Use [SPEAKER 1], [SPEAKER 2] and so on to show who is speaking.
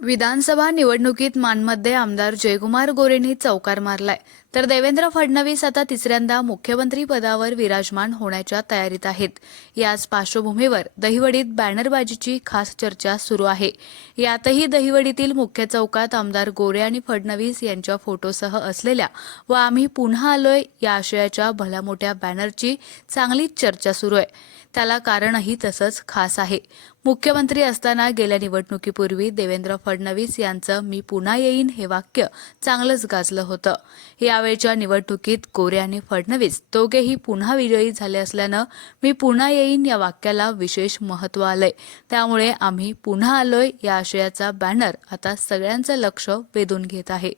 [SPEAKER 1] विधानसभा निवडणुकीत मानमध्ये आमदार जयकुमार गोरेंनी चौकार मारलाय. तर देवेंद्र फडणवीस आता तिसऱ्यांदा मुख्यमंत्री पदावर विराजमान होण्याच्या तयारीत आहेत. याच पार्श्वभूमीवर दहिवडीत बॅनरबाजीची खास चर्चा सुरू आहे. यातही दहिवडीतील मुख्य चौकात आमदार गोरे आणि फडणवीस यांच्या फोटोसह असलेल्या व आम्ही पुन्हा आलोय या आशयाच्या भल्यामोठ्या बॅनरची चांगलीच चर्चा सुरू आहे. त्याला कारणही तसंच खास आहे. मुख्यमंत्री असताना गेल्या निवडणुकीपूर्वी देवेंद्र फडणवीस यांचं मी पुन्हा येईन हे वाक्य चांगलंच गाजलं होतं. या यावेळच्या निवडणुकीत गोरे आणि फडणवीस दोघेही पुन्हा विजयी झाले असल्यानं मी पुन्हा येईन या वाक्याला विशेष महत्त्व आलंय. त्यामुळे आम्ही पुन्हा आलोय या आशयाचा बॅनर आता सगळ्यांचं लक्ष वेधून घेत आहे.